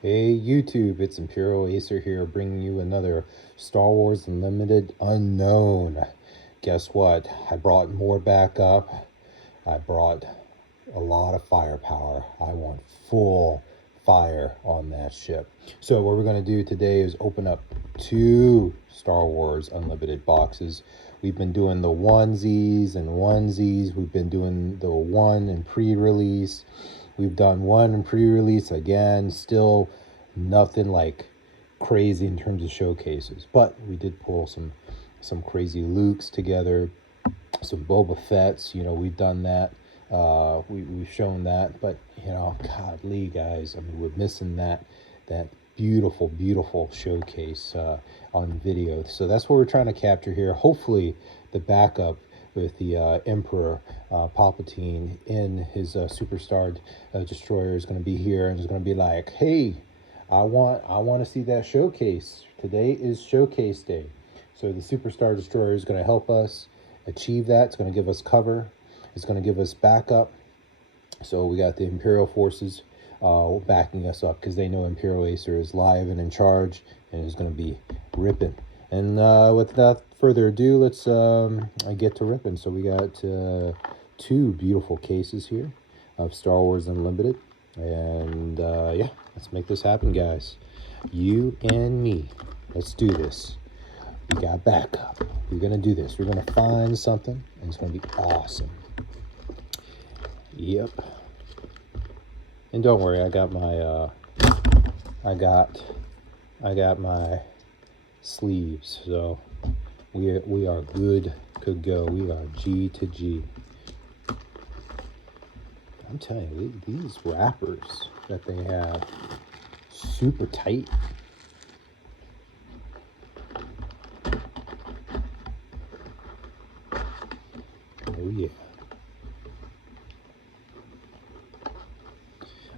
Hey YouTube, it's Imperial Acer here bringing you another Star Wars Unlimited Unknown. Guess what? I brought more back up. I brought a lot of firepower. I want full fire on that ship. So what we're going to do today is open up 2 Star Wars Unlimited boxes. We've been doing the onesies and onesies. We've been doing the one and pre-release. We've done one and pre-release again. Still nothing like crazy in terms of showcases, but we did pull some crazy Lukes together, some Boba Fett's. You know, we've done that. We've shown that, but you know, godly guys, I mean, we're missing that beautiful showcase on video. So that's what we're trying to capture here. Hopefully the backup with the Emperor Palpatine in his superstar destroyer is going to be here and is going to be like, hey, I want to see that showcase. Today is showcase day. So the superstar destroyer is going to help us achieve that. It's going to give us cover. It's going to give us backup. So we got the Imperial forces backing us up because they know Imperial Acer is live and in charge and is going to be ripping. And without further ado, let's get to ripping. So we got 2 beautiful cases here of Star Wars Unlimited. And yeah, let's make this happen, guys. You and me. Let's do this. We got backup. We're going to do this. We're going to find something, and it's going to be awesome. Yep. And don't worry, I got my I got my sleeves, so we are good to go. We are G to G. I'm telling you, these wrappers that they have, super tight. Oh yeah.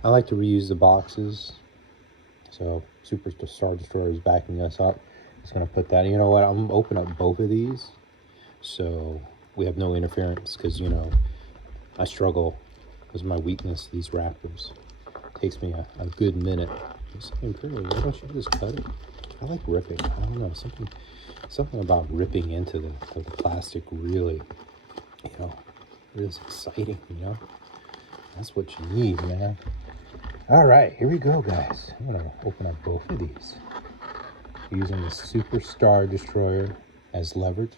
I like to reuse the boxes. So Superstar Destroyer is backing us up. It's going to put that. You know what? I'm going to open up both of these so we have no interference, because, you know, I struggle. This is my weakness, these wrappers. It takes me a good minute. Imperial, why don't you just cut it? I like ripping. I don't know, something about ripping into the plastic really, you know, really exciting, you know? That's what you need, man. All right, here we go, guys. I'm gonna open up both of these using the Superstar Destroyer as leverage,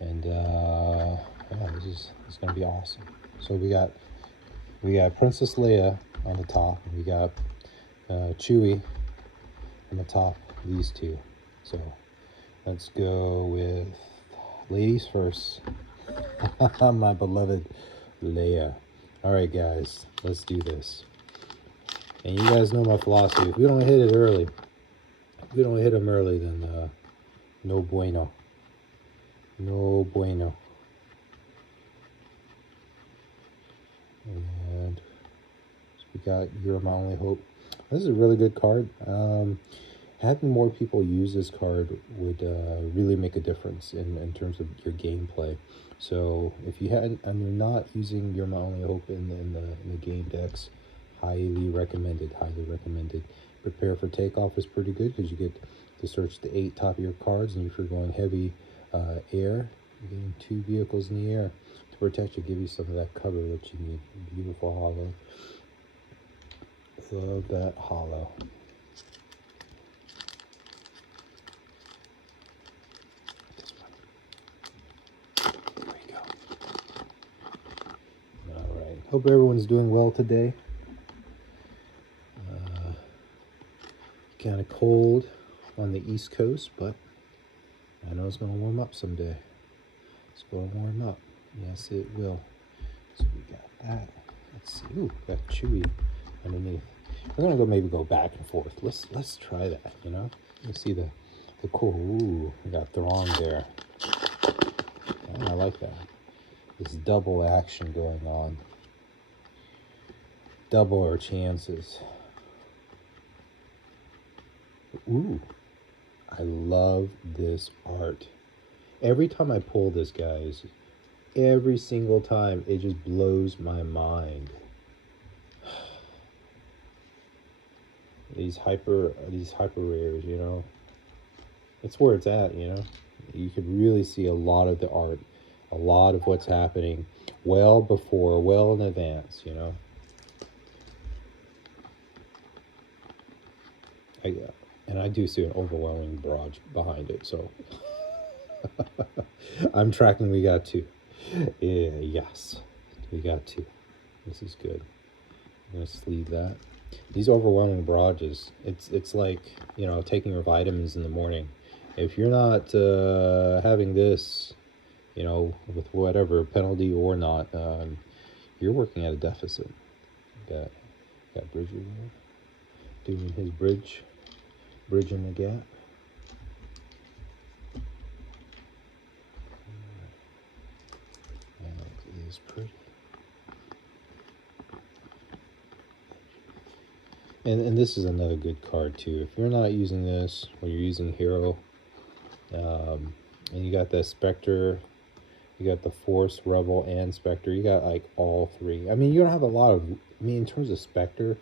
and yeah, this is gonna be awesome. So we got Princess Leia on the top, and we got Chewie on the top. These 2. So let's go with ladies first. My beloved Leia. All right, guys, let's do this. And you guys know my philosophy. If we don't hit it early, if we don't hit them early, then no bueno. No bueno. And we got You're My Only Hope. This is a really good card. Having more people use this card would really make a difference in terms of your gameplay. So if you hadn't, and you're not using You're My Only Hope in the game decks, highly recommended. Prepare for Takeoff is pretty good because you get to search the 8 top of your cards, and if you're going heavy air, you're getting 2 vehicles in the air to protect you, give you some of that cover that you need. Beautiful hollow. Love that hollow. This one. There we go. All right. Hope everyone's doing well today. Kind of cold on the East Coast, but I know it's going to warm up someday. It's going to warm up. Yes, it will. So we got that. Let's see. Ooh, got Chewie underneath. We're going to maybe go back and forth. Let's try that, you know? Let's see the cool. Ooh, we got Thrawn there. I like that. This double action going on. Double our chances. Ooh, I love this art. Every time I pull this, guys, every single time, it just blows my mind. these hyper rares, you know. It's where it's at, you know. You could really see a lot of the art, a lot of what's happening well before, well in advance, you know. I, and I do see an overwhelming barrage behind it, so I'm tracking. We got two. Yeah, yes, we got two. This is good. I'm gonna sleeve that. These overwhelming barrages, it's like, you know, taking your vitamins in the morning. If you're not having this, you know, with whatever penalty or not, you're working at a deficit. Got Bridger there doing his bridging the gap. That is pretty. And this is another good card too. If you're not using this, or you're using Hero, and you got that Spectre, you got the Force, Rebel, and Spectre. You got like all three. I mean, you don't have a lot of. I mean, in terms of Spectre,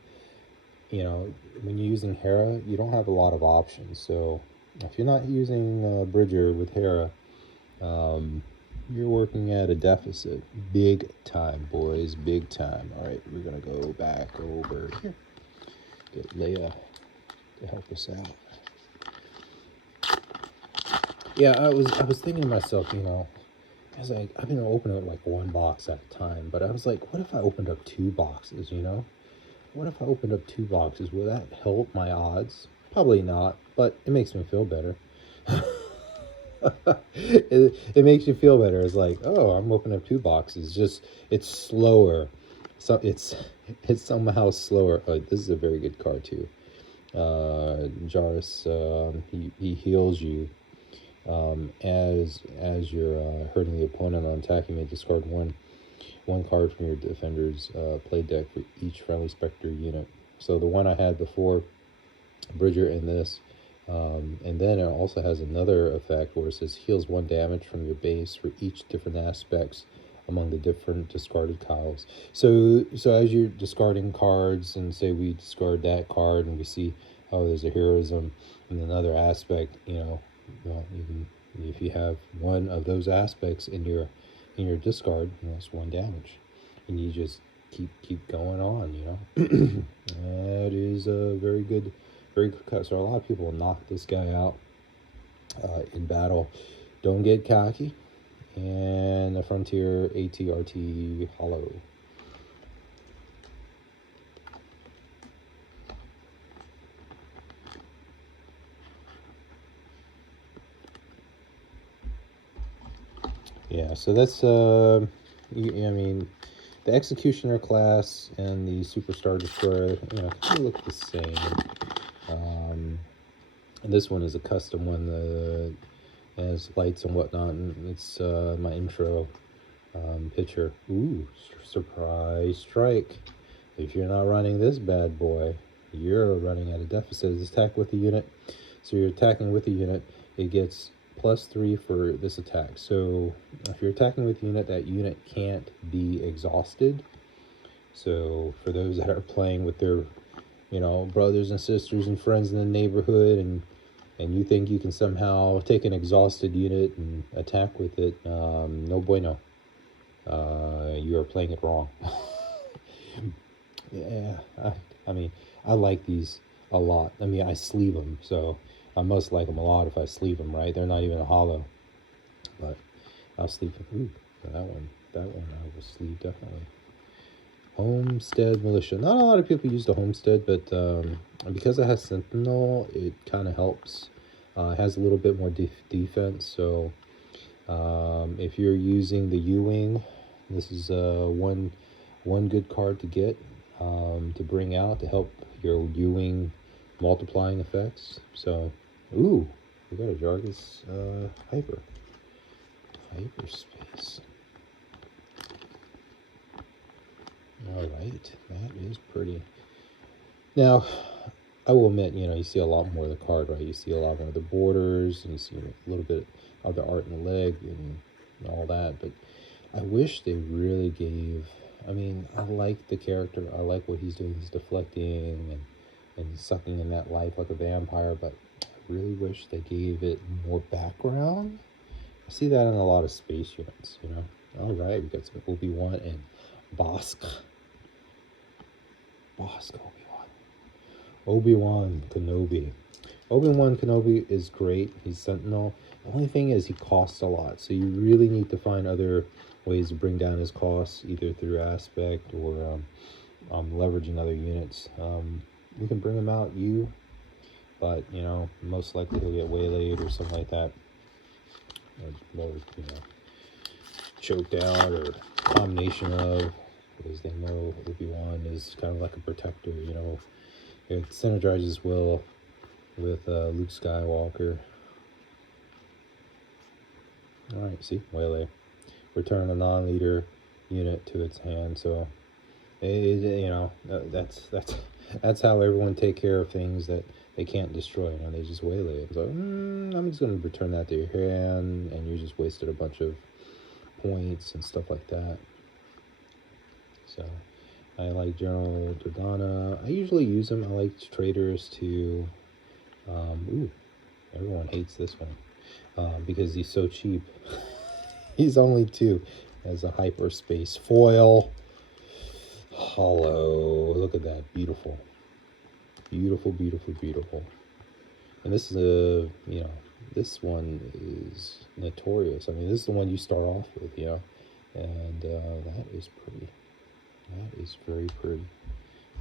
you know, when you're using Hera, you don't have a lot of options. So if you're not using Bridger with Hera, you're working at a deficit. Big time, boys. Big time. All right, we're gonna go back over here. Get Leia to help us out. Yeah, I was thinking to myself, you know, I was like, I've been opening up like one box at a time, but I was like, what if I opened up two boxes, you know? What if I opened up two boxes? Will that help my odds? Probably not, but it makes me feel better. It makes you feel better. It's like, oh, I'm opening up two boxes. Just, it's slower. So it's somehow slower. Oh, this is a very good card too. Jarvis, he heals you. As you're hurting the opponent on attack, you may discard one card from your defender's play deck for each friendly Spectre unit. So the one I had before, Bridger, and this, and then it also has another effect where it says heals 1 damage from your base for each different aspects among the different discarded tiles. So as you're discarding cards, and say we discard that card and we see, oh, there's a heroism and another aspect, you know, well, if you have one of those aspects in your discard, you know, it's 1 damage, and you just keep going on, you know. That is a very good cut. So a lot of people knock this guy out in battle. Don't get cocky. And a Frontier ATRT Hollow. Yeah, so that's I mean, the Executioner class and the Superstar Destroyer, you know, kind of look the same. And this one is a custom one that has lights and whatnot, and it's my intro picture. Ooh, surprise strike. If you're not running this bad boy, you're running at a deficit. It's attack with the unit. So you're attacking with the unit. It gets +3 for this attack. So if you're attacking with the unit, that unit can't be exhausted. So for those that are playing with their, you know, brothers and sisters and friends in the neighborhood, and you think you can somehow take an exhausted unit and attack with it, no bueno. You are playing it wrong. Yeah, I mean, I like these a lot. I mean, I sleeve them, so I must like them a lot if I sleeve them, right? They're not even a hollow, but I'll sleeve them. Ooh, that one I will sleeve definitely. Homestead Militia. Not a lot of people use the Homestead, but because it has Sentinel, it kind of helps. It has a little bit more defense, so if you're using the U-Wing, this is one good card to get, to bring out to help your U-Wing multiplying effects. So, ooh, we got a Jarvis hyperspace. All right, that is pretty. Now, I will admit, you know, you see a lot more of the card, right? You see a lot more of the borders, and you see a little bit of the art in the leg and all that, but I wish they really gave, I mean, I like the character. I like what he's doing. He's deflecting and and sucking in that life like a vampire, but I really wish they gave it more background. I see that in a lot of space units, you know. All right, we got some Obi-Wan and Bosk. Obi-Wan. Obi-Wan Kenobi. Obi-Wan Kenobi is great. He's Sentinel. The only thing is he costs a lot, so you really need to find other ways to bring down his costs, either through aspect or leveraging other units. You can bring him out, but you know, most likely he'll get waylaid or something like that. Or, you know, choked out or combination of, because they know Obi-Wan is kind of like a protector, you know. It synergizes well with Luke Skywalker. Alright, see, waylay. Return a non-leader unit to its hand, so you know, that's how everyone take care of things that they can't destroy. You know, they just waylay it. It's like, I'm just going to return that to your hand, and you just wasted a bunch of points and stuff like that. So I like General Dordana. I usually use them. I like traders to everyone hates this one because he's so cheap. He's only 2 as a hyperspace foil. Hollow. Look at that. Beautiful. Beautiful, beautiful, beautiful. And this is you know, this one is notorious. I mean, this is the one you start off with, you know. And that is pretty. That is very pretty.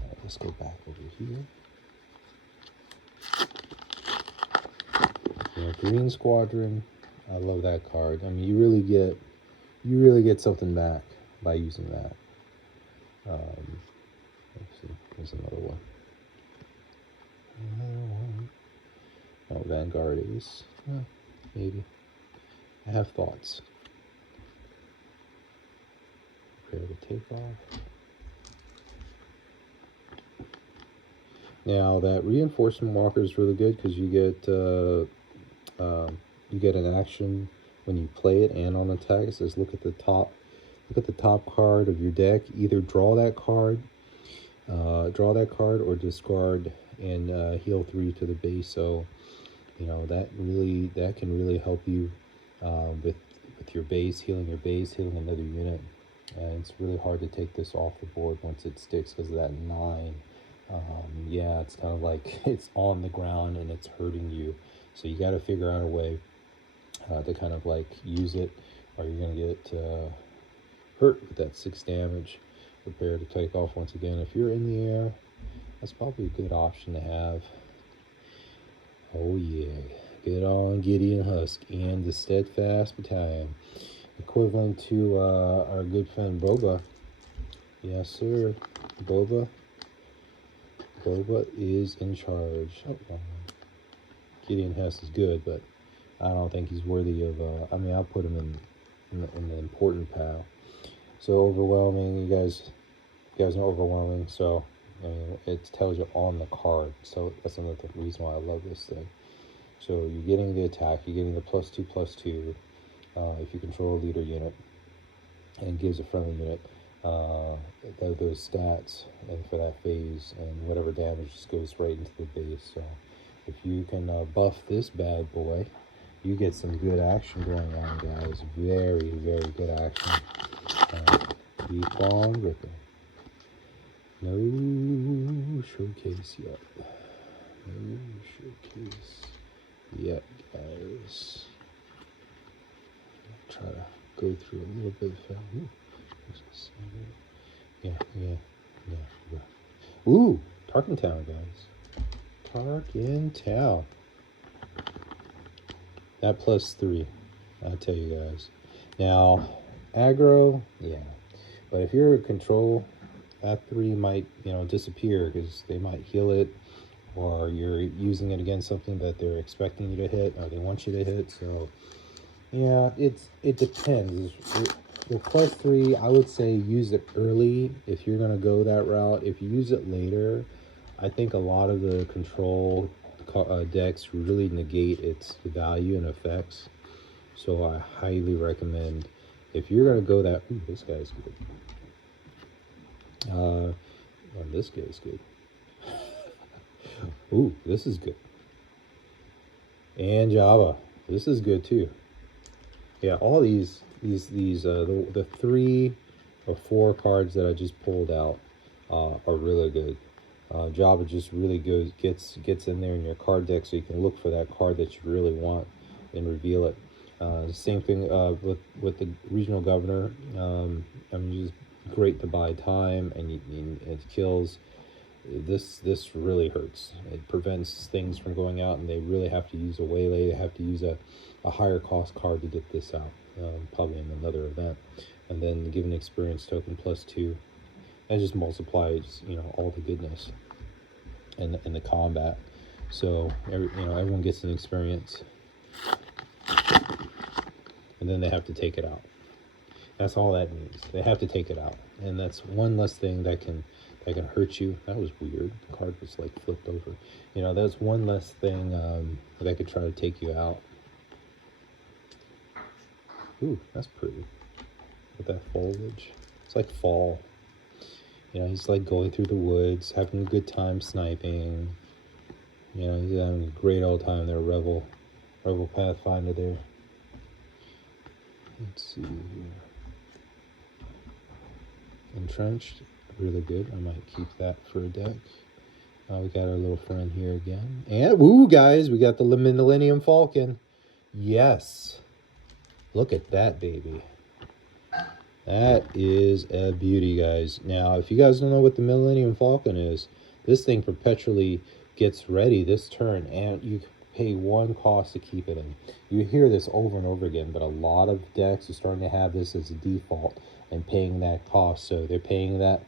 All right, let's go back over here. Yeah, Green Squadron. I love that card. I mean, you really get something back by using that. Let's see. There's another one. Oh, Vanguard Ace. Maybe. I have thoughts. Prepare to take off. Now that reinforcement walker is really good because you get an action when you play it and on attack. It says look at the top card of your deck. Either draw that card or discard and heal 3 to the base. So you know that can really help you with your base, healing another unit. And it's really hard to take this off the board once it sticks because of that 9. Yeah, it's kind of like it's on the ground and it's hurting you. So you got to figure out a way to kind of like use it, or you're going to get hurt with that 6 damage. Prepare to take off once again. If you're in the air, that's probably a good option to have. Oh yeah, good on Gideon Husk and the Steadfast Battalion. Equivalent to our good friend Boba. Yes, sir. Boba is in charge. Oh, Gideon Hess is good, but I don't think he's worthy of. I mean, I'll put him in the important pile. So overwhelming, you guys know overwhelming. So I mean, it tells you on the card. So that's another reason why I love this thing. So you're getting the attack. You're getting the +2/+2 if you control a leader unit, and gives a friendly unit those stats and for that phase, and whatever damage just goes right into the base. So if you can buff this bad boy, you get some good action going on, guys. Very, very good action. Keep on ripping. No showcase yet. No showcase yet, guys. I'll try to go through a little bit. Yeah. Ooh, Tarkentown, guys. Tarkentown. That +3, I'll tell you guys. Now, aggro, yeah. But if you're a control, that 3 might, disappear because they might heal it, or you're using it against something that they're expecting you to hit, or they want you to hit. So, yeah, it depends. The +3, I would say use it early if you're going to go that route. If you use it later, I think a lot of the control decks really negate its value and effects. So I highly recommend, if you're going to go that... Ooh, this guy's good. This guy's good. Ooh, this is good. And Java. This is good too. Yeah, all the 3 or 4 cards that I just pulled out are really good. Java just really gets in there in your card deck, so you can look for that card that you really want and reveal it. The same thing with the regional governor. I mean, it's great to buy time, and it kills. This really hurts. It prevents things from going out, and they really have to use a waylay. They have to use a higher cost card to get this out, probably in another event, and then give an experience token +2. That just multiplies, all the goodness and the combat. So everyone gets an experience, and then they have to take it out. That's all that means. They have to take it out, and that's one less thing that can hurt you. That was weird. The card was like flipped over. That's one less thing that could try to take you out. Ooh, that's pretty. With that foliage, it's like fall. He's like going through the woods, having a good time sniping. He's having a great old time there. Rebel Pathfinder there. Let's see here. Entrenched, really good. I might keep that for a deck. We got our little friend here again. And, woo, guys, we got the Millennium Falcon. Yes. Look at that, baby. That is a beauty, guys. Now, if you guys don't know what the Millennium Falcon is, this thing perpetually gets ready this turn, and you pay 1 cost to keep it in. You hear this over and over again, but a lot of decks are starting to have this as a default and paying that cost. So they're paying that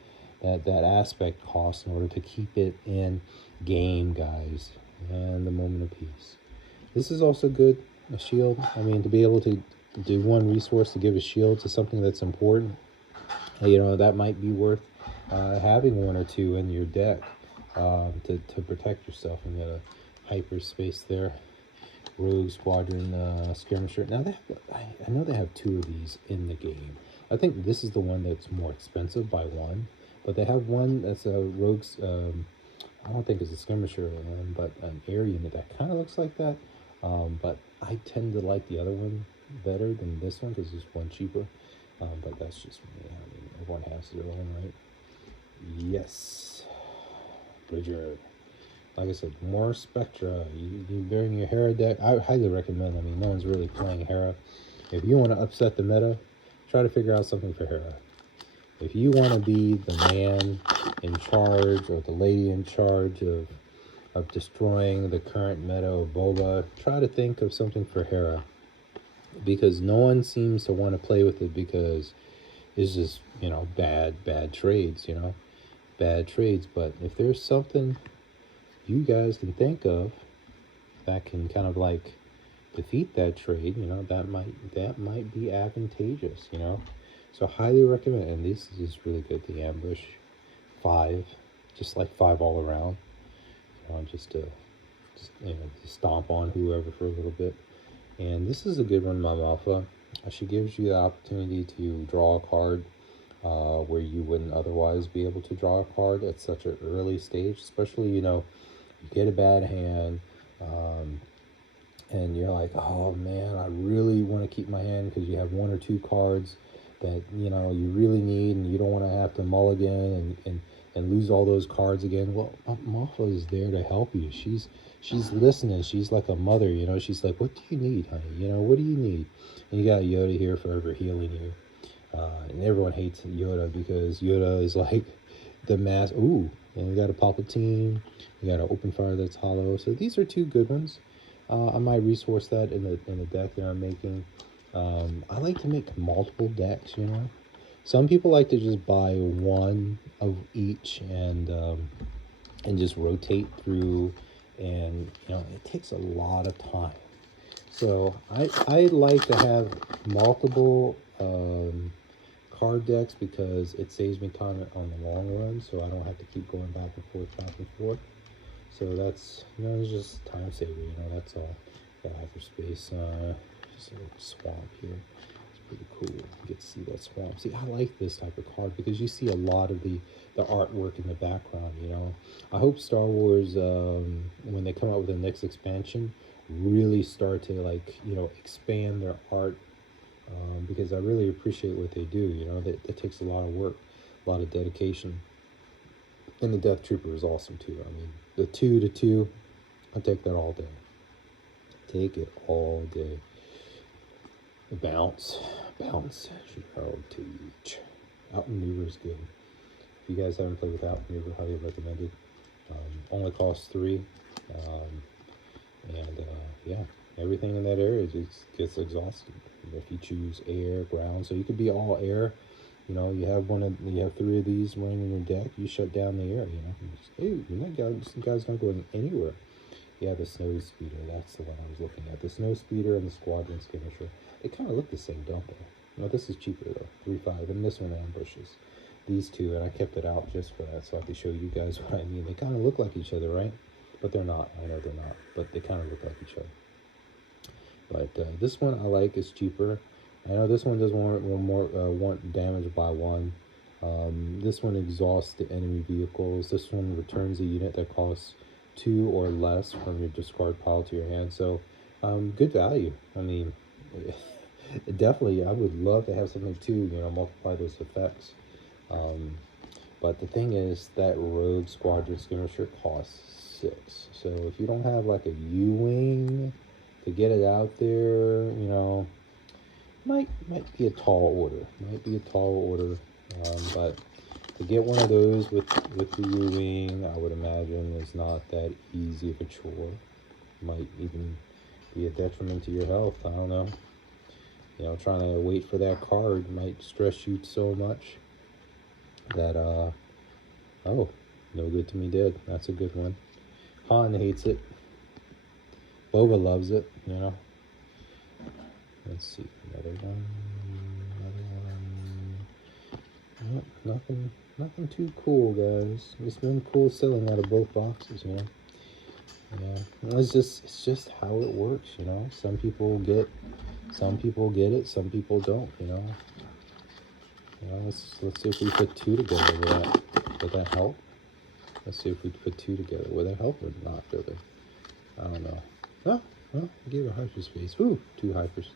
aspect cost in order to keep it in game, guys. And the Moment of Peace. This is also good, a shield. I mean, to be able to do 1 resource to give a shield to something that's important, that might be worth having 1 or 2 in your deck to protect yourself. And got a hyperspace there. Rogue Squadron skirmisher. Now I know they have 2 of these in the game. I think this is the one that's more expensive by 1, but they have one that's a rogue. I don't think it's a skirmisher, but an air unit that kind of looks like that. But I tend to like the other one better than this one because it's 1 cheaper. But that's just me. I mean, everyone has their own, right? Yes, Bridger. Like I said, more Spectra. You bring your Hera deck. I highly recommend. I mean, no one's really playing Hera. If you want to upset the meta, try to figure out something for Hera. If you want to be the man in charge or the lady in charge of destroying the current meta of Boba, try to think of something for Hera. Because no one seems to want to play with it because it's just, bad trades, bad trades. But if there's something you guys can think of that can kind of like defeat that trade, that might be advantageous, So highly recommend. And this is really good. The ambush 5, just like 5 all around, just to stomp on whoever for a little bit. And this is a good one, Mom Alpha. She gives you the opportunity to draw a card where you wouldn't otherwise be able to draw a card at such an early stage, especially you get a bad hand. And you're like, oh man, I really want to keep my hand because you have 1 or 2 cards that you really need, and you don't want to have to mulligan and lose all those cards again. Well, Mofa is there to help you. She's listening. She's like a mother, She's like, what do you need, honey? What do you need? And you got Yoda here forever healing you. And everyone hates Yoda because Yoda is like the mass. Ooh, and we got a Palpatine. We got an open fire that's hollow. So these are 2 good ones. I might resource that in the deck that I'm making. I like to make multiple decks, Some people like to just buy 1 of each and just rotate through, and it takes a lot of time. So I like to have multiple card decks because it saves me time on the long run, so I don't have to keep going back and forth. So that's, it's just time saver, that's all. Got hyperspace, just a swamp here. Let's Pretty cool. You get to see that swamp. See, I like this type of card because you see a lot of the artwork in the background. You know, I hope Star Wars, when they come out with the next expansion, really start to, like, you know, expand their art, because I really appreciate what they do. You know, that takes a lot of work, a lot of dedication. And the Death Trooper is awesome too. I mean, the 2/2, I take that all day. Take it all day. Bounce, bounce, should Harold teach. Outmaneuver is good. If you guys haven't played with Outmaneuver, highly recommended. Only costs 3. And yeah, everything in that area just gets exhausted. If you choose air, ground, so you could be all air. You know, you have 3 of these running in your deck. You shut down the air. You know, hey, this guy's not going anywhere. Yeah, the Snow Speeder. That's the one I was looking at. The Snow Speeder and the Squadron Skirmisher. They kind of look the same, don't they? No, this is cheaper though. 3.5, and this one ambushes. These two, and I kept it out just for that, so I could show you guys what I mean. They kind of look like each other, right? But they're not. I know they're not, but they kind of look like each other. But this one I like is cheaper. I know this one does want damage by 1. This one exhausts the enemy vehicles. This one returns a unit that costs 2 or less from your discard pile to your hand. So good value. I mean, definitely I would love to have something to, you know, multiply those effects. But the thing is that Rogue Squadron Skirmisher costs 6. So if you don't have like a U-Wing to get it out there, you know, might be a tall order. Might be a tall order. But to get one of those with the U-Wing, I would imagine is not that easy of a chore. Might even be a detriment to your health. I don't know. You know, trying to wait for that card might stress you so much that oh, no good to me dead. That's a good one. Han hates it. Boba loves it, you know. Let's see, another one. Nope, nothing too cool, guys. It's been cool selling out of both boxes, you know. Yeah, it's just how it works, you know. Some people get it, some people don't, you know. Let's see if we put 2 together. Would that help? Let's see if we put 2 together. Would that help or not really? I don't know. Oh, well, I gave a hyperspace. Ooh, 2 hypers.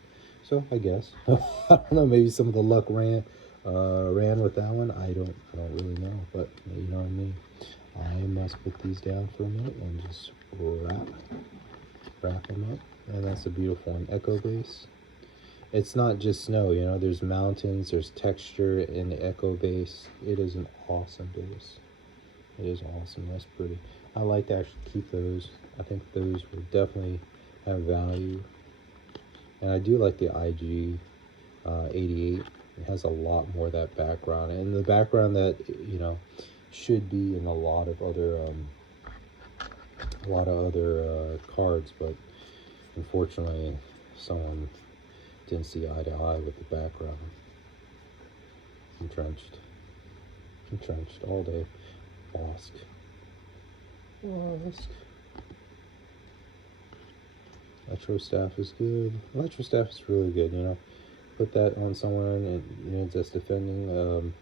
So I guess I don't know. Maybe some of the luck ran with that one. I don't really know, but you know what I mean. I must put these down for a minute and just wrap them up. And that's a beautiful one. Echo base. It's not just snow, you know. There's mountains. There's texture in the Echo base. It is an awesome base. It is awesome. That's pretty. I like to actually keep those. I think those will definitely have value. And I do like the IG 88. It has a lot more of that background, and the background that, you know, should be in a lot of other cards, but unfortunately someone didn't see eye to eye with the background. Entrenched all day. Bosk. Electro-Staff is good. Electro-Staff is really good, you know. Put that on someone and units that's defending.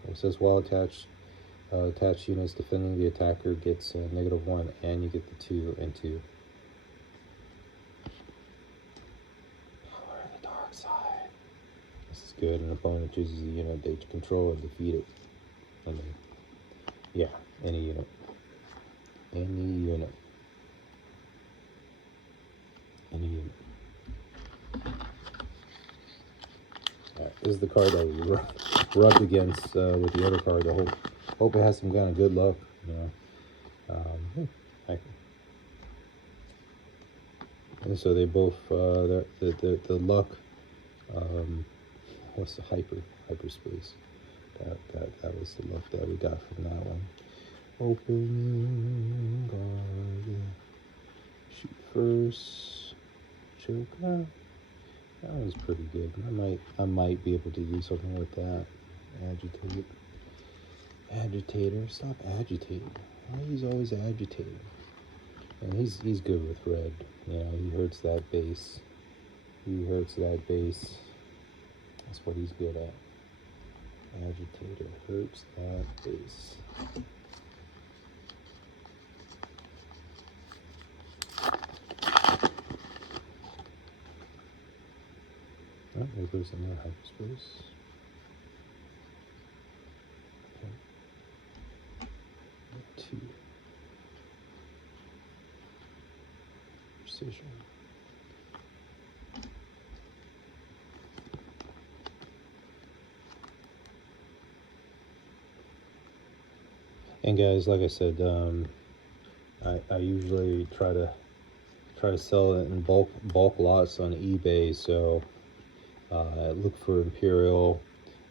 It says while attached units defending the attacker gets -1, and you get the 2 and 2. Power in the dark side. This is good. An opponent chooses a unit they control and defeat it. I mean, yeah, any unit. This is the card that we rubbed against with the other card. I hope it has some kind of good luck, you know. And so they both the luck. What's the hyperspace? That was the luck that we got from that one. Open guard. Shoot first. Choke out. That one's pretty good. I might be able to do something with that. Agitate. Agitator. Stop agitating. Why he's always agitating? And he's good with red. You know, he hurts that base. That's what he's good at. Agitator hurts that face. Oh, there goes another hyperspace. Okay. 2. Precision. And guys, like I said, I usually try to sell it in bulk lots on eBay. So look for Imperial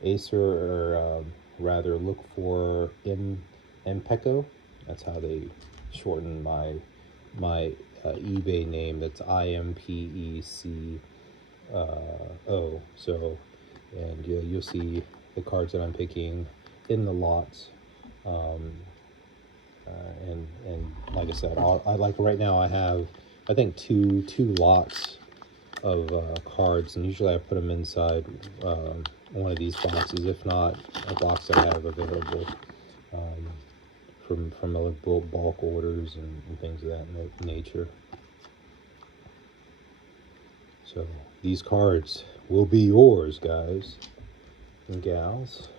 Acer, or rather look for Impeco. That's how they shorten my eBay name. That's IMPECO. So, and you'll see the cards that I'm picking in the lots. And like I said, I like right now I have, I think two lots of cards, and usually I put them inside one of these boxes, if not a box that I have available from other bulk orders and things of that nature. So these cards will be yours, guys and gals.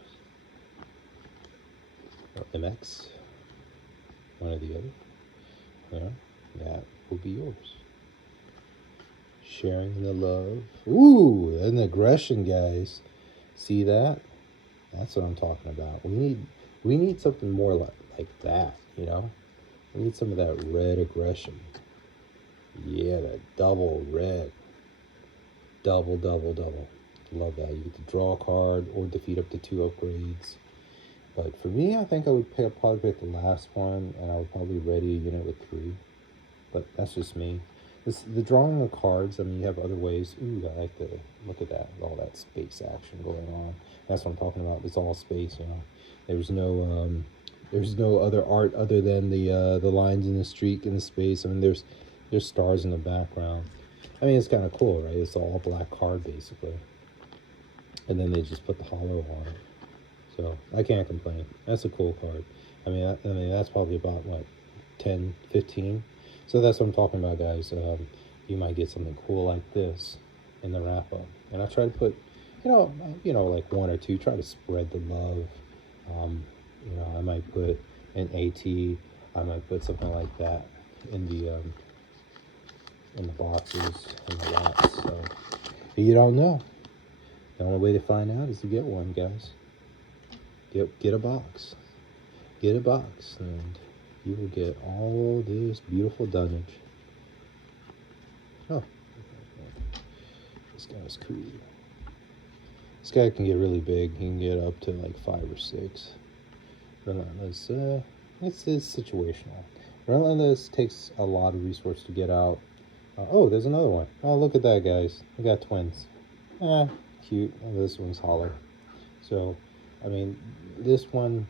Or MX, one or the other. Yeah, that will be yours. Sharing the love. Ooh, an aggression, guys. See that? That's what I'm talking about. We need something more like that, you know? We need some of that red aggression. Yeah, that double red. Double. Love that. You get to draw a card or defeat up to 2 upgrades. But for me, I think I would probably pick the last one, and I would probably ready a unit with 3. But that's just me. The drawing of cards, I mean, you have other ways. Ooh, I like to look at that, all that space action going on. That's what I'm talking about. It's all space, you know. There's no other art other than the lines in the streak in the space. I mean, there's stars in the background. I mean, it's kind of cool, right? It's all black card basically, and then they just put the hollow on it. So I can't complain. That's a cool card. I mean that's probably about what, 10, 15. So that's what I'm talking about, guys. You might get something cool like this in the wrap up, and I try to put, you know, like 1 or 2. Try to spread the love. You know, I might put an AT. I might put something like that in the boxes in the lots. So you don't know. The only way to find out is to get one, guys. Get a box. Get a box, and you will get all this beautiful dunnage. Oh, this guy's cool. This guy can get really big. He can get up to like 5 or 6. Relentless, it's situational. Relentless takes a lot of resource to get out. Oh, there's another one. Oh, look at that, guys. We got twins. Cute. And this one's hollow. So, I mean, this one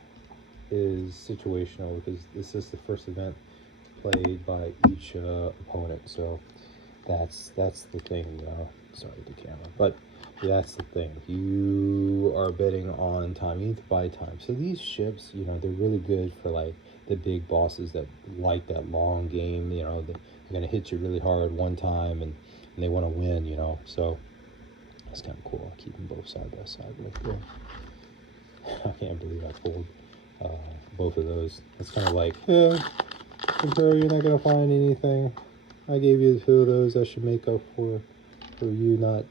is situational because this is the first event played by each opponent. So that's the thing. Sorry, the camera, but that's the thing. You are betting on time. You need to buy time. So these ships, you know, they're really good for like the big bosses that like that long game. You know, they're gonna hit you really hard one time, and they want to win. You know, so that's kind of cool. I keep them both side by side right there. I can't believe I pulled both of those. It's kind of like, yeah, Imperial, you're not gonna find anything. I gave you 2 of those. I should make up for you not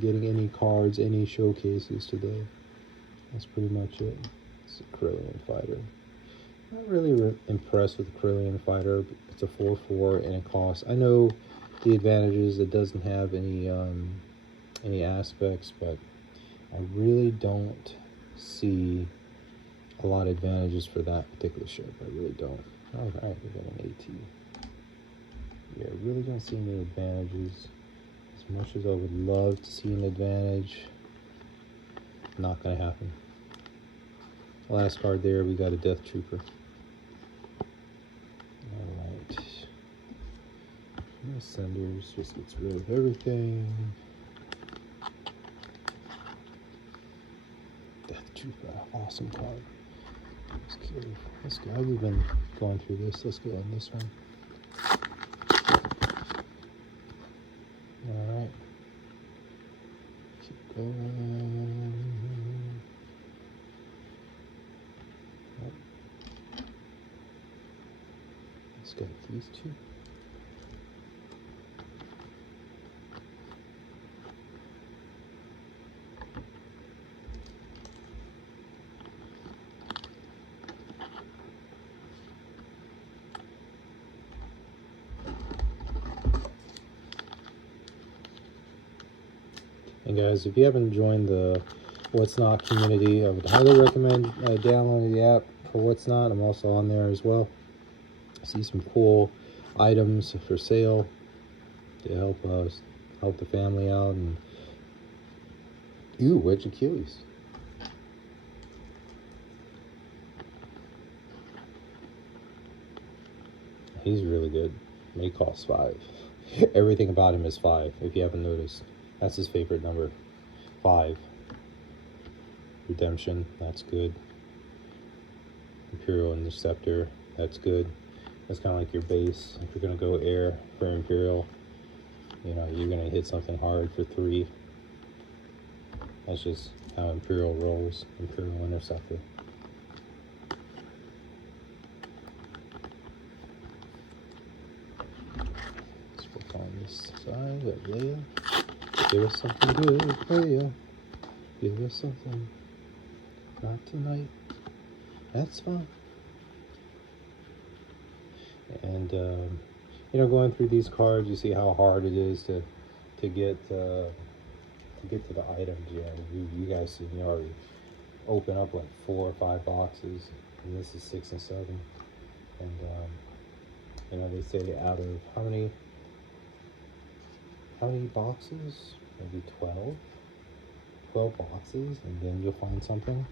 getting any cards, any showcases today. That's pretty much it. It's a Corellian fighter. Not really impressed with the Corellian fighter. It's a 4/4 and it costs. I know the advantages. It doesn't have any aspects, but I really don't see a lot of advantages for that particular ship. I really don't. All right, we got an AT. Yeah, I really don't see any advantages. As much as I would love to see an advantage, not gonna happen. Last card there, we got a Death Trooper. Alright. Ascenders just gets rid of everything. Awesome card. Let's go. We've been going through this. Let's go on this one. All right. Keep going. Yep. Let's go with these two. And guys, if you haven't joined the What's Not community, I would highly recommend downloading the app for What's Not. I'm also on there as well. I see some cool items for sale to help us help the family out. And where'd your Achilles? He's really good. He costs 5. Everything about him is 5. If you haven't noticed, that's his favorite number. 5. Redemption, that's good. Imperial Interceptor, that's good. That's kind of like your base. If you're gonna go air for Imperial, you know, you're gonna hit something hard for 3. That's just how Imperial rolls. Imperial Interceptor. Let's work on this side. Leia, give us something good. Leia, give us something. Not tonight. That's fine. And you know, going through these cards, you see how hard it is to get to the items. Yeah, you guys see me already open up like 4 or 5 boxes, and this is 6 and 7. And you know, they say out of how many boxes? Maybe 12 boxes, and then you'll find something.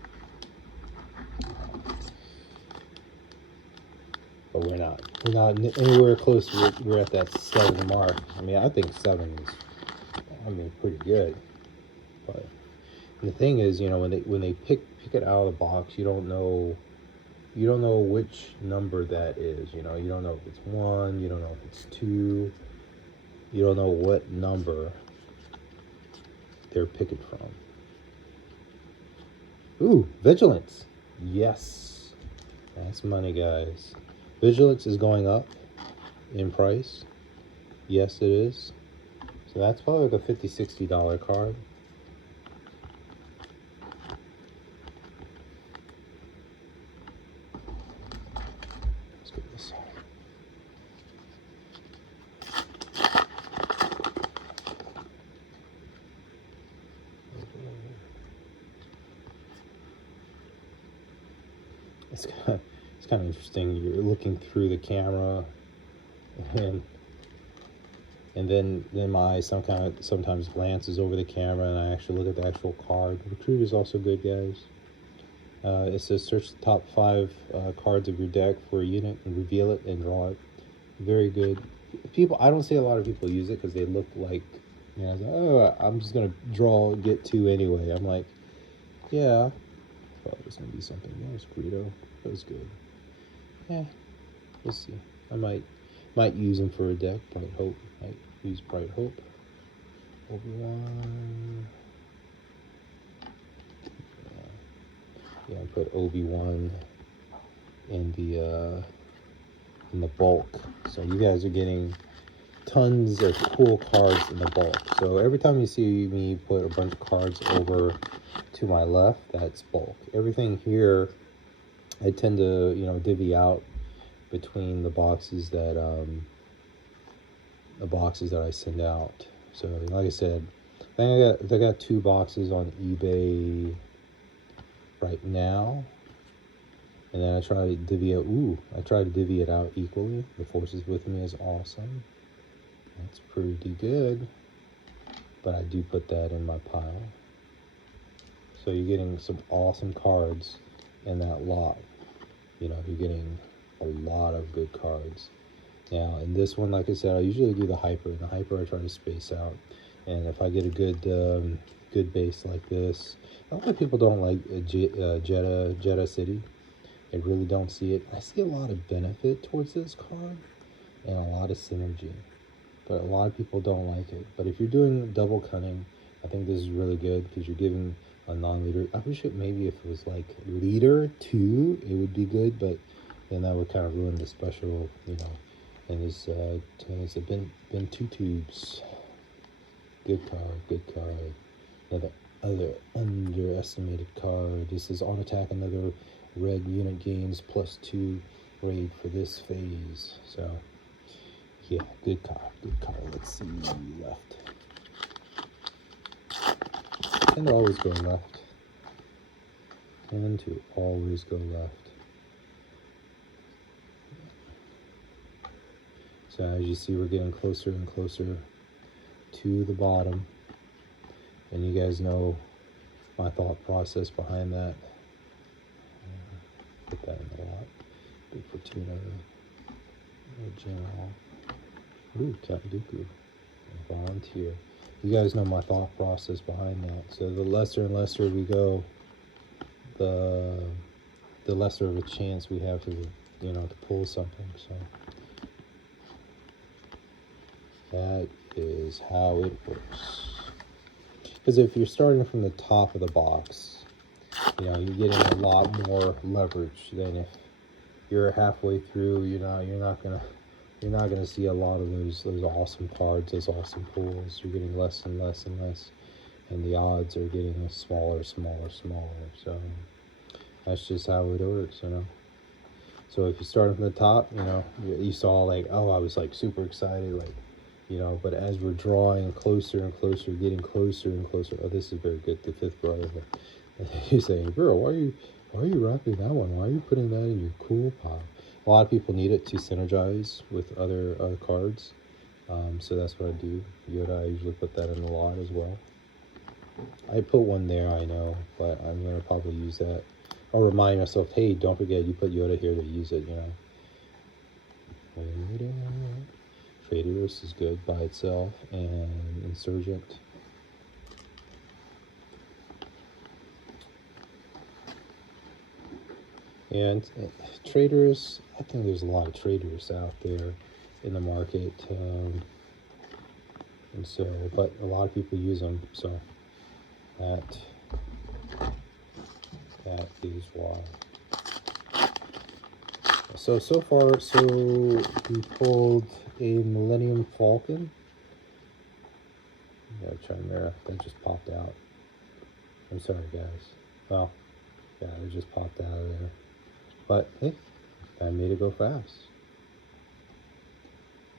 But we're not anywhere close to it. We're at that 7 mark. I mean, I think 7 is, pretty good. But the thing is, you know, when they pick it out of the box, you don't know which number that is. You know, you don't know if it's 1, you don't know if it's 2, you don't know what number they're picking from. Ooh, Vigilance. Yes, that's money, guys. Vigilance is going up in price. Yes, it is. So that's probably like a $50-$60 card. Let's get this on. It's kind of interesting. You're looking through the camera, and then my eye sometimes glances over the camera, and I actually look at the actual card. Recruit is also good, guys. It says search the top 5 cards of your deck for a unit and reveal it and draw it. Very good. I don't see a lot of people use it because they look like, you know, I'm just gonna get 2 anyway. I'm like, yeah, I thought it was gonna be something else. Greedo, that was good. Yeah, we'll see. I might use him for a deck. Bright Hope. Might use Bright Hope. Obi-Wan. Yeah, I put Obi-Wan in the bulk. So you guys are getting tons of cool cards in the bulk. So every time you see me put a bunch of cards over to my left, that's bulk. Everything here, I tend to, you know, divvy out between the boxes that I send out. So like I said, I got 2 boxes on eBay right now, and then I try to divvy it out equally. The Forces with Me is awesome. That's pretty good, but I do put that in my pile. So you're getting some awesome cards in that lot. You know, you're getting a lot of good cards. Now, in this one, like I said, I usually do the hyper. In the hyper, I try to space out. And if I get a good good base like this. A lot of people don't like Jeddah City. I really don't see it. I see a lot of benefit towards this card and a lot of synergy, but a lot of people don't like it. But if you're doing double cunning, I think this is really good because you're giving a non-leader. I wish it maybe if it was like leader 2, it would be good, but then that would kind of ruin the special, you know. And it's been 2 tubes. Good card, good card. Another other underestimated card. This is on attack. Another red unit gains +2 raid for this phase. So yeah, good card, good card. Let's see left. Tend to always go left. Tend to always go left. So as you see, we're getting closer and closer to the bottom. And you guys know my thought process behind that. Put that in the lot. Big Fortuna. General. Ooh, Captain Dooku. Volunteer. You guys know my thought process behind that. So the lesser and lesser we go, the lesser of a chance we have to, you know, to pull something. So that is how it works. Because if you're starting from the top of the box, you know, you're getting a lot more leverage than if you're halfway through. You're not gonna see a lot of those awesome cards, those awesome pulls. You're getting less and less and less, and the odds are getting smaller. So that's just how it works, you know. So if you start from the top, you know, you saw like, oh, I was like super excited, like, you know, but as we're drawing closer and closer, getting closer and closer. Oh, this is very good. The fifth brother. You're saying, bro, why are you wrapping that one? Why are you putting that in your cool pile? A lot of people need it to synergize with other cards. So that's what I do. Yoda, I usually put that in the lot as well. I put one there, I know, but I'm going to probably use that. I'll remind myself, hey, don't forget you put Yoda here to use it, you know. Traitorous is good by itself, and Insurgent. And traders, I think there's a lot of traders out there in the market, and so, but a lot of people use them, so that is why. So far, we pulled a Millennium Falcon. Yeah, Chimera, that just popped out. I'm sorry, guys. Well, yeah, it just popped out of there. But hey, I made it go fast.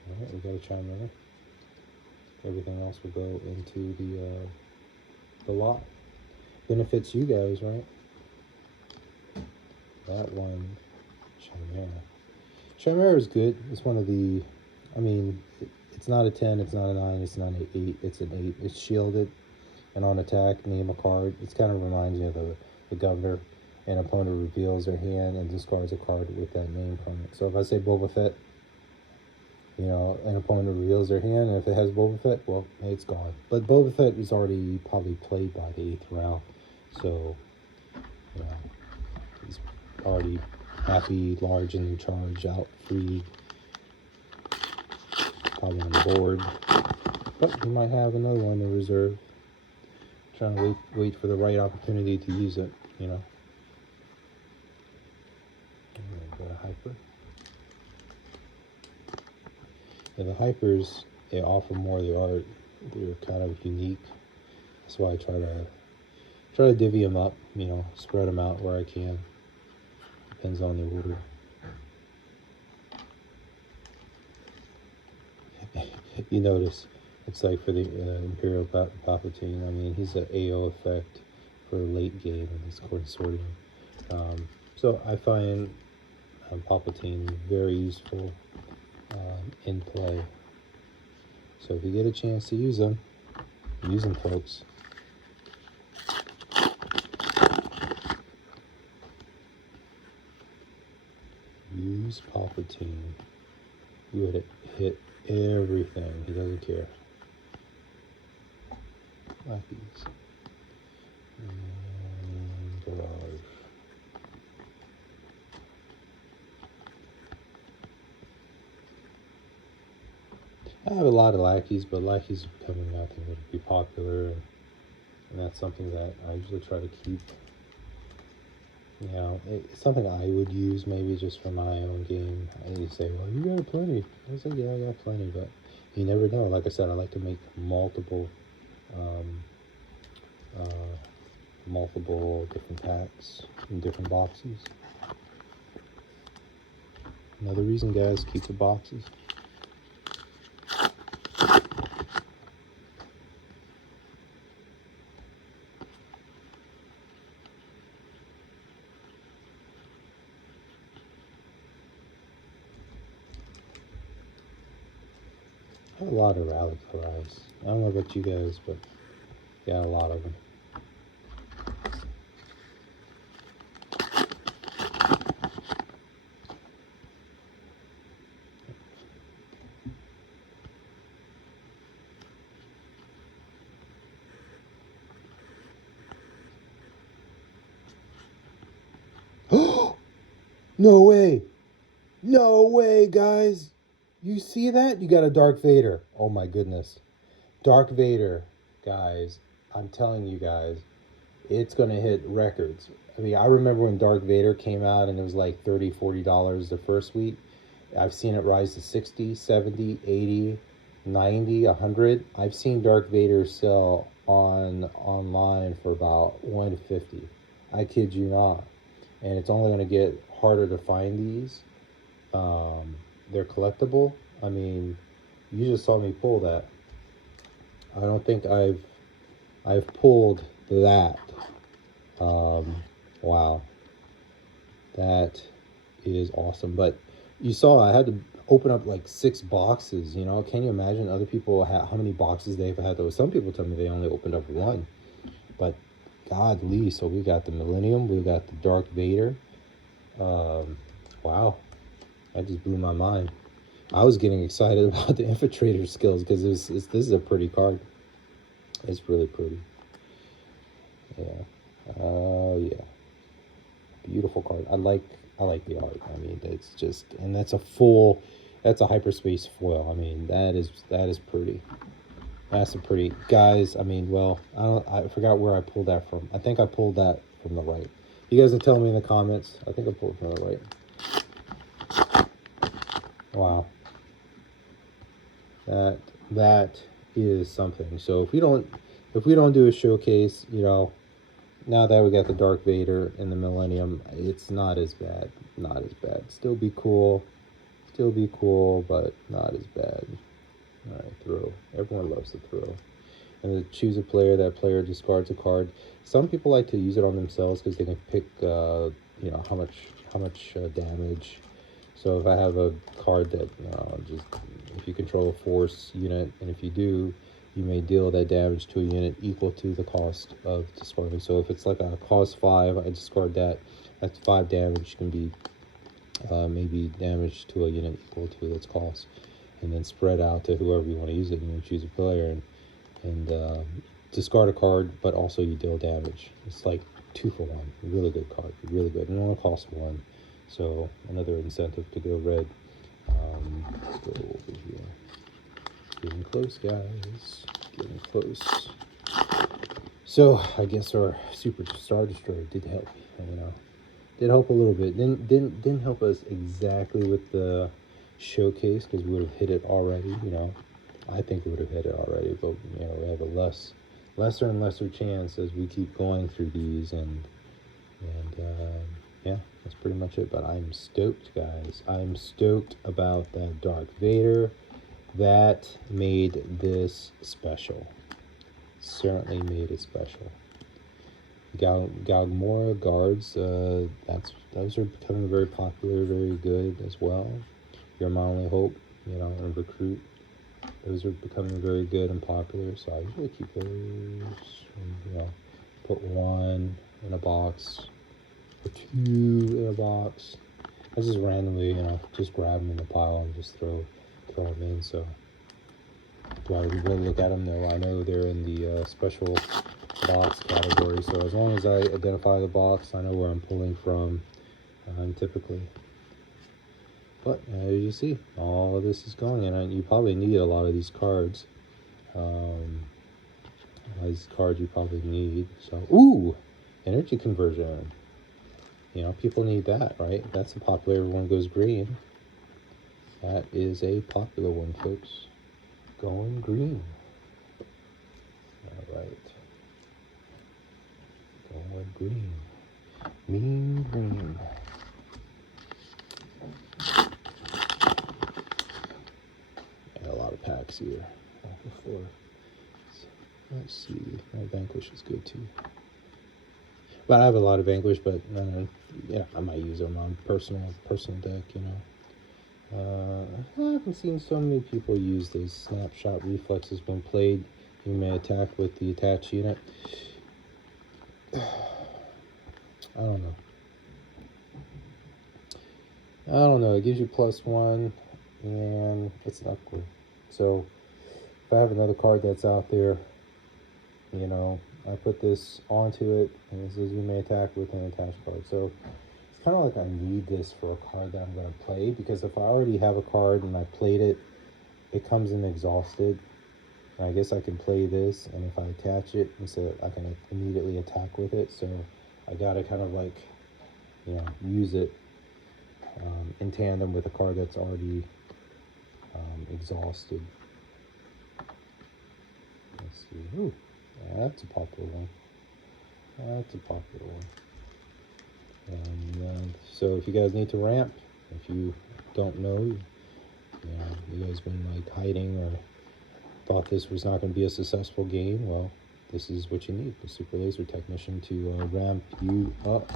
Alright, we got a Chimera. Everything else will go into the lot. Benefits you guys, right? That one, Chimera. Chimera is good. It's one of the, I mean, it's not a 10, it's not a 9, it's not an 8, it's an 8. It's shielded, and on attack, name a card. It kind of reminds me of the Governor. An opponent reveals their hand and discards a card with that name from it. So if I say Boba Fett, you know, an opponent reveals their hand, and if it has Boba Fett, well, it's gone. But Boba Fett is already probably played by the 8th round, so, you know, he's already happy, large, and in charge, out, free, probably on the board. But we might have another one in reserve. Trying to wait for the right opportunity to use it, you know. Go to Hyper. Yeah, the Hypers, they offer more of the art. They're kind of unique. That's why I try to divvy them up, you know, spread them out where I can. Depends on the order. You notice, it's like for the Imperial Palpatine, I mean, he's an AO effect for late game in this court sorting. So I find Palpatine very useful in play. So if you get a chance to use them, folks. Use Palpatine. You would hit everything. He doesn't care. Like these. And garage. I have a lot of lackeys, but lackeys are becoming, I think, would be popular, and that's something that I usually try to keep. You know, it's something I would use maybe just for my own game. You say, well, you got plenty. I say, yeah, I got plenty, but you never know. Like I said, I like to make multiple, um, multiple different packs in different boxes. Another reason, guys, keep the boxes. I have a lot of rally cries. I don't know about you guys, but got a lot of them. No way! No way, guys! You see that? You got a Dark Vader. Oh my goodness. Dark Vader, guys. I'm telling you guys, it's going to hit records. I mean, I remember when Dark Vader came out and it was like $30, $40 the first week. I've seen it rise to 60, 70, 80, 90, 100. I've seen Dark Vader sell online for about 150. I kid you not. And it's only going to get harder to find these. They're collectible. I mean, you just saw me pull that. I don't think I've pulled that. Wow, that is awesome. But you saw I had to open up like 6 boxes. You know, can you imagine other people how many boxes they've had? Though some people tell me they only opened up 1, but godly. So we got the Millennium, we got the Dark Vader. Wow, that just blew my mind. I was getting excited about the Infiltrator skills because this is a pretty card. It's really pretty. Yeah. Yeah. Beautiful card. I like the art. I mean, it's just, and that's a hyperspace foil. I mean, that is pretty. That's a pretty, guys. I mean, well, I forgot where I pulled that from. I think I pulled that from the right. You guys can tell me in the comments. I think I pulled it from the right. Wow. That is something. So if we don't do a showcase, you know, now that we got the Dark Vader and the Millennium, it's not as bad. Not as bad. Still be cool, but not as bad. All right, throw. Everyone loves the throw. And to choose a player, that player discards a card. Some people like to use it on themselves because they can pick, you know, how much damage. So if I have a card that just if you control a force unit, and if you do, you may deal that damage to a unit equal to the cost of discarding. So if it's like a cost 5, I discard that. That's 5 damage. Can be maybe damage to a unit equal to its cost, and then spread out to whoever you want to use it. You choose a player and discard a card, but also you deal damage. It's like 2 for 1. Really good card. Really good. And it only costs 1. So another incentive to go red. Let's go over here. Getting close, guys. Getting close. So I guess our Super Star Destroyer did help. You know, did help a little bit. Didn't help us exactly with the showcase because we would have hit it already. You know, I think we would have hit it already, but you know, we have a lesser and lesser chance as we keep going through these and yeah, that's pretty much it. But I'm stoked, guys. I'm stoked about that Dark Vader. That made this special. Certainly made it special. Galgamora guards, those are becoming very popular, very good as well. You're my only hope, you know, and recruit. Those are becoming very good and popular, so I usually keep those. You know, put 1 in a box, put 2 in a box. I just randomly, you know, just grab them in the pile and just throw them in. So do I really look at them? No, I know they're in the special box category. So as long as I identify the box, I know where I'm pulling from typically. But as you see, all of this is going, and you probably need a lot of these cards. These cards you probably need. So, ooh, energy conversion. You know, people need that, right? That's a popular. Everyone goes green. That is a popular one, folks. Going green. All right. Going green. Mean green. And a lot of packs here. Before. Let's see. My Vanquish is good too. But I have a lot of Vanquish, but yeah, I might use them on personal deck, you know. I haven't seen so many people use this. Snapshot reflexes when played. You may attack with the attached unit. I don't know. It gives you +1, and it's not cool. So if I have another card that's out there, you know, I put this onto it, and it says you may attack with an attached card. So it's kind of like I need this for a card that I'm going to play, because if I already have a card and I played it, it comes in exhausted. And I guess I can play this, and if I attach it, so I can immediately attack with it. So I got to kind of like, you know, use it in tandem with a card that's already exhausted. Let's see. Ooh, yeah, that's a popular one. That's a popular one. And so if you guys need to ramp, if you don't know, you guys been like hiding or thought this was not going to be a successful game, well, this is what you need, the Super Laser Technician, to ramp you up.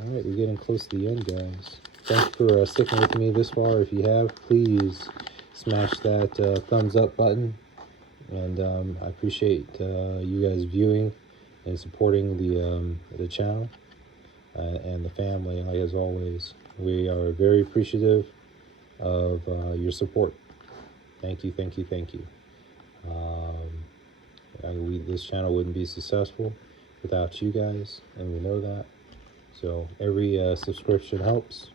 All right, we're getting close to the end, guys. Thanks for sticking with me this far. If you have, please smash that thumbs up button. And I appreciate you guys viewing and supporting the channel and the family. Like as always, we are very appreciative of your support. Thank you, thank you, thank you. This channel wouldn't be successful without you guys, and we know that. So every subscription helps.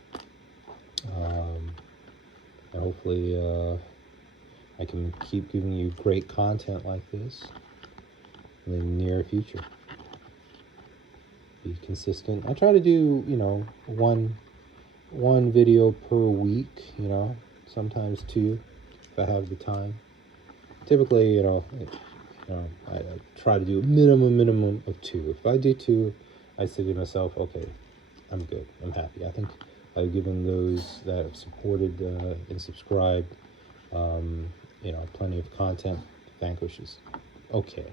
And hopefully I can keep giving you great content like this in the near future. Be consistent. I try to do, you know, one video per week, you know, sometimes 2 if I have the time. Typically, I try to do a minimum of 2. If I do 2, I say to myself, okay, I'm good. I'm happy. I think I've given those that have supported and subscribed, plenty of content. Vanquishes. Okay.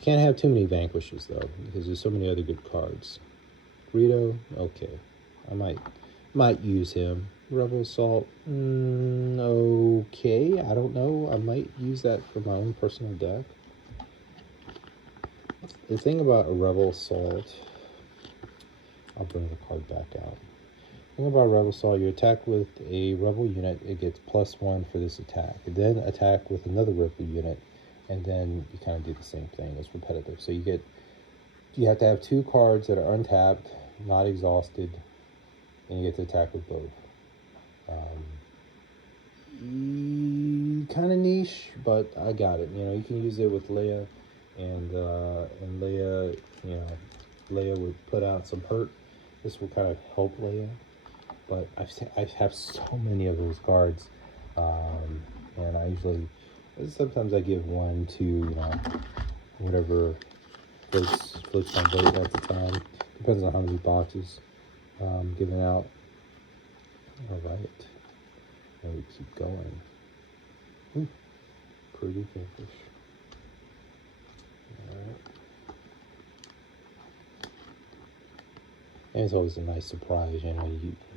Can't have too many Vanquishes, though, because there's so many other good cards. Greedo, okay. I might use him. Rebel Assault, okay. I don't know. I might use that for my own personal deck. The thing about a Rebel Assault, I'll bring the card back out. The thing about Rebel Assault, you attack with a Rebel unit, it gets +1 for this attack. Then attack with another Rebel unit, and then you kind of do the same thing. It's repetitive. So you have to have 2 cards that are untapped, not exhausted, and you get to attack with both. Kind of niche, but I got it. You know, you can use it with Leia, and Leia, Leia would put out some hurt. This will kind of help Leia, but I have so many of those cards, and sometimes I give 1 to whatever floats my boat at the time. Depends on how many boxes given out. All right. And we keep going. Ooh, pretty Vanquish. Alright. And it's always a nice surprise, you know,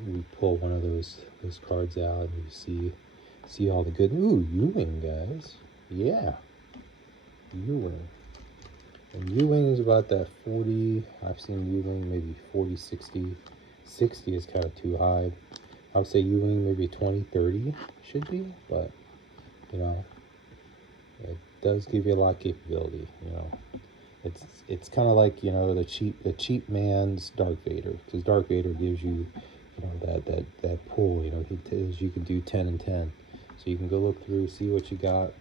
you pull one of those cards out and you see all the good. Ooh, U-Wing, guys. Yeah. U-Wing. And U-Wing is about that 40. I've seen U-Wing maybe 40, 60. 60 is kind of too high. I would say U-Wing maybe 20, 30 should be, but, you know, it does give you a lot of capability, you know. It's kind of like, you know, the cheap man's Darth Vader, because Darth Vader gives you, you know, that pull. You know, he tells you can do 10 and 10, so you can go look through, see what you got,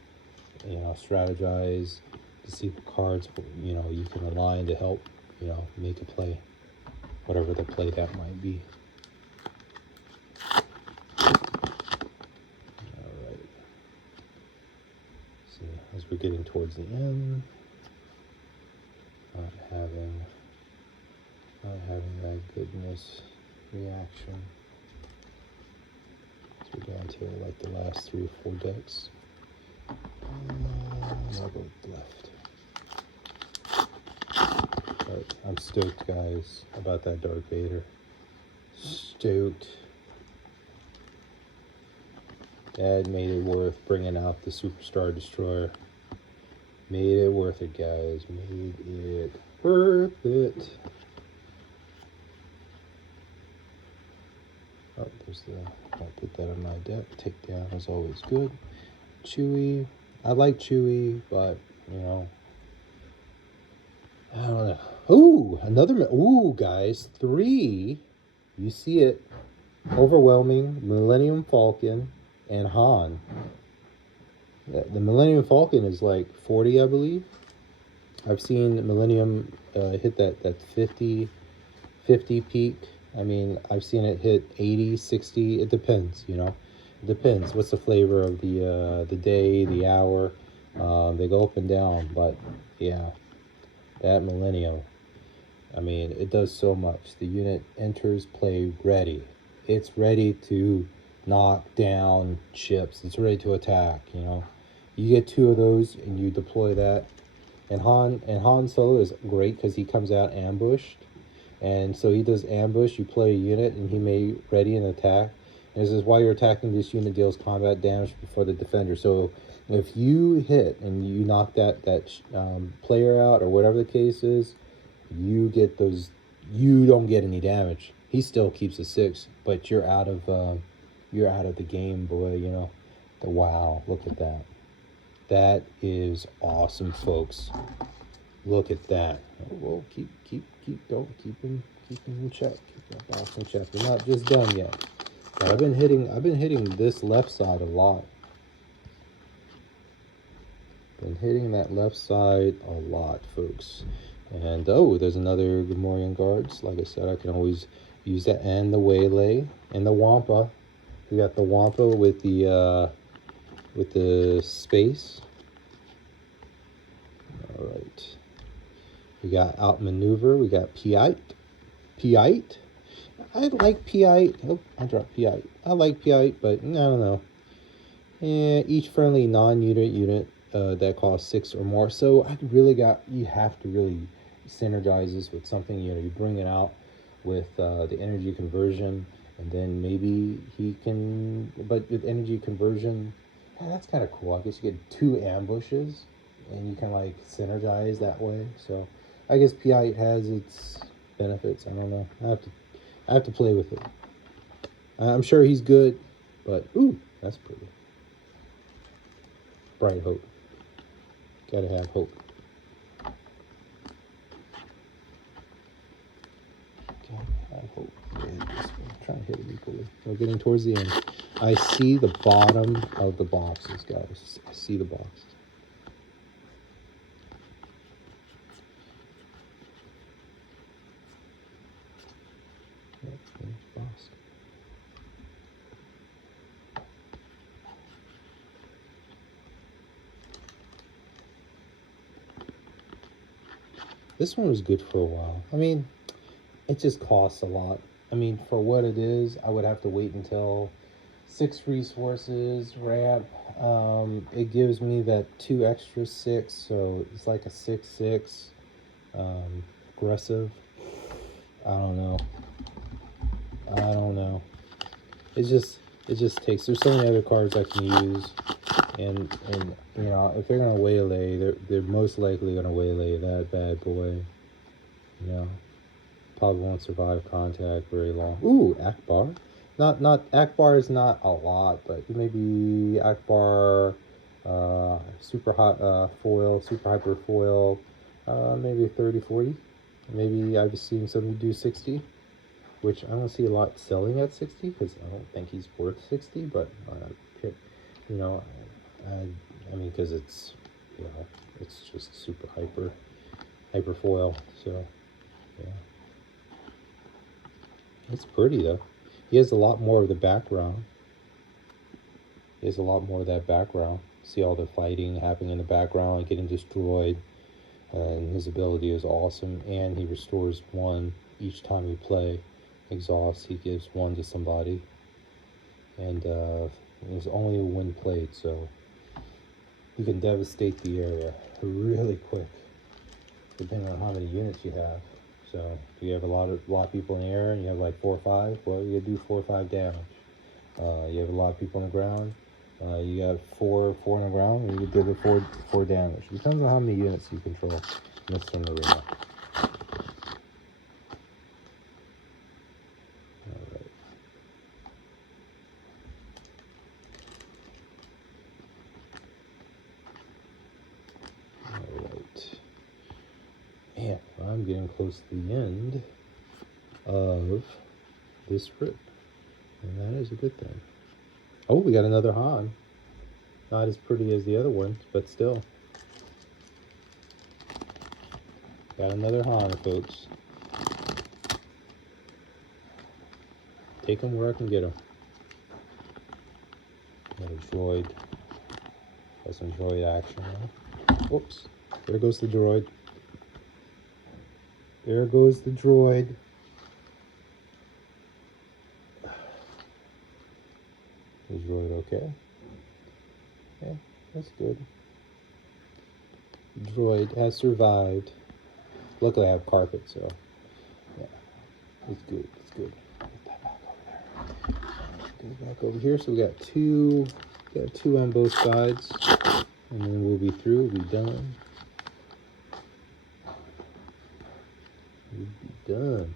you know, strategize to see what cards, you know, you can align to help, you know, make a play, whatever the play that might be. All right. So as we're getting towards the end, not having that goodness reaction. So we're down to like the last 3 or 4 decks. And I'll go left. But I'm stoked, guys, about that Darth Vader. Stoked. That made it worth bringing out the Superstar Destroyer. Made it worth it, guys. Made it worth it. Oh, there's the... I'll put that on my deck. Takedown is always good. Chewy. I like Chewy, but, you know... I don't know. Ooh, another... Ooh, guys. 3. You see it. Overwhelming. Millennium Falcon and Han. The Millennium Falcon is like 40, I believe. I've seen Millennium hit that 50 peak. I mean, I've seen it hit 80, 60. It depends, you know. It depends. What's the flavor of the day, the hour? They go up and down, but yeah, that Millennium. I mean, it does so much. The unit enters play ready. It's ready to knock down ships. It's ready to attack, you know. You get 2 of those and you deploy that. And Han Solo is great because he comes out ambushed. And so he does ambush, you play a unit, and he may ready an attack. And this is why you're attacking, this unit deals combat damage before the defender. So if you hit and you knock that player out, or whatever the case is, you get those. You don't get any damage. He still keeps a 6, but you're out of the game, boy. You know. Wow, look at that. That is awesome, folks. Look at that. Well, keep him in check. Keep that box in check. We're not just done yet. But I've been hitting this left side a lot. Been hitting that left side a lot, folks. And oh, there's another Gamorrean guards. Like I said, I can always use that, and the Waylay and the Wampa. We got the Wampa with the space. All right. We got outmaneuver. We got Piite. Piite. I like Piite. Oh, I dropped Piite. I like Piite, but I don't know. Each friendly non-unit that costs 6 or more. So you have to really synergize this with something. You know, you bring it out with the energy conversion, and then maybe he can. But with energy conversion, that's kind of cool. I guess you get 2 ambushes, and you can like synergize that way. So I guess Piite has its benefits. I don't know. I have to play with it. I'm sure he's good, but ooh, that's pretty. Bright hope. Gotta have hope. Gotta have hope. I'm trying to hit it equally. We're getting towards the end. I see the bottom of the boxes, guys. I see the boxes. This one was good for a while. I mean, it just costs a lot. I mean, for what it is, I would have to wait until 6 resources, ramp. It gives me that 2 extra 6, so it's like a 6/6. Aggressive. I don't know. It just takes. There's so many other cards I can use, and you know, if they're gonna waylay, they're most likely gonna waylay that bad boy. You know, probably won't survive contact very long. Ooh, Akbar. Not Akbar is not a lot, but maybe Akbar, super hot foil, super hyper foil, Maybe 30, 40. Maybe I've seen somebody do 60, which I don't see a lot selling at 60 because I don't think he's worth 60. But you know, I mean, because it's, you know, it's just super hyper foil. So yeah, it's pretty though. He has a lot more of the background. He has a lot more of that background. See all the fighting happening in the background, like getting destroyed. And his ability is awesome. And he restores one each time you play. Exhaust, he gives one to somebody. And it's only when played, so you can devastate the area really quick, depending on how many units you have. So if you have a lot of people in the air and you have like 4 or 5, well, you do 4 or 5 damage. You have a lot of people on the ground. You got four on the ground, and you did the four damage. It depends on how many units you control in this sim arena. Alright. Man, I'm getting close to the end of this rip, and that is a good thing. Oh, we got another Han. Not as pretty as the other ones, but still. Got another Han, folks. Take them where I can get them. Got a droid. Got some droid action now. Whoops. There goes the droid. There goes the droid. Is droid okay? Yeah, that's good. Droid has survived. Luckily I have carpet, so yeah, it's good. It's good. Put that back over there. Go back over here. So we got two on both sides, and then we'll be through. We'll be done. We'll be done.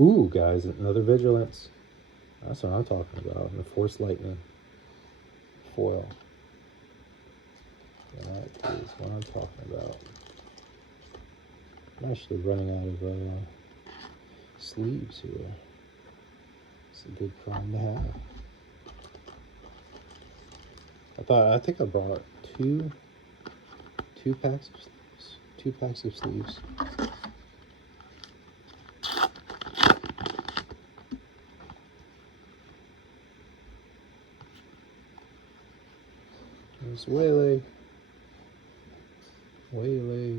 Ooh, guys, another vigilance. That's what I'm talking about. The Force Lightning foil. That is what I'm talking about. I'm actually running out of sleeves here. It's a good prime to have. I think I brought two packs of sleeves. 2 packs of sleeves. There's Waylay. Waylay.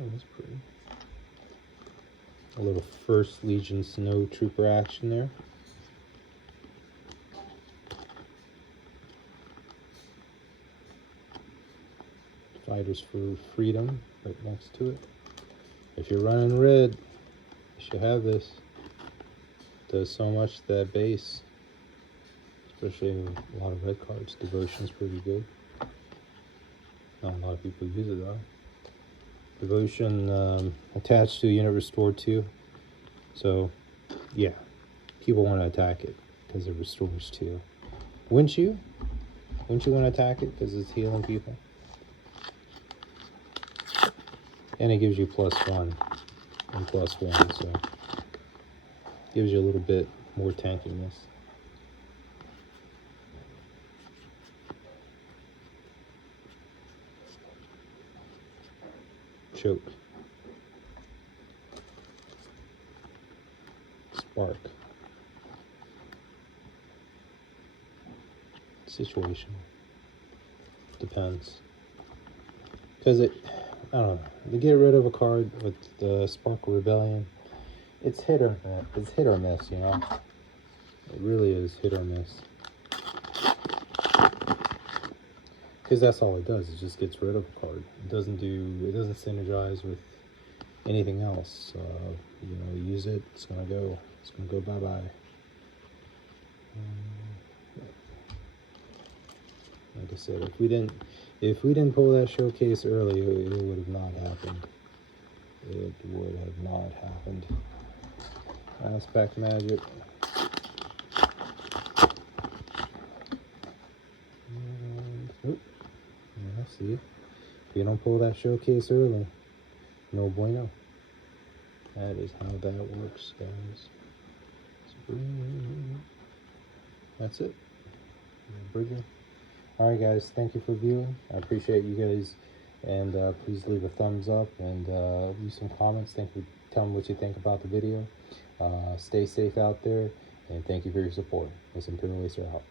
Oh, that's pretty. A little First Legion Snow Trooper action there. Fighters for Freedom right next to it. If you're running red, you should have this. It does so much to that base. Especially with a lot of red cards. Devotion's pretty good. Not a lot of people use it though. Devotion attached to a unit restored too. So yeah, people want to attack it because it restores too. Wouldn't you? Wouldn't you want to attack it because it's healing people? And it gives you +1 and +1, so gives you a little bit more tankiness. Choke. Spark. Situation. Depends. Because I don't know. To get rid of a card with the Spark of Rebellion, it's hit or miss, you know? It really is hit or miss. Because that's all it does. It just gets rid of a card. It doesn't synergize with anything else. You know, you use it, it's gonna go bye-bye. Like I said, if we didn't pull that showcase early, it would have not happened. It would have not happened. Aspect magic. And, oop, yeah, see, if you don't pull that showcase early, no bueno. That is how that works, guys. That's it. Bridging. All right, guys. Thank you for viewing. I appreciate you guys, and please leave a thumbs up and leave some comments. Tell me what you think about the video. Stay safe out there, and thank you for your support. This Imperial Racer out.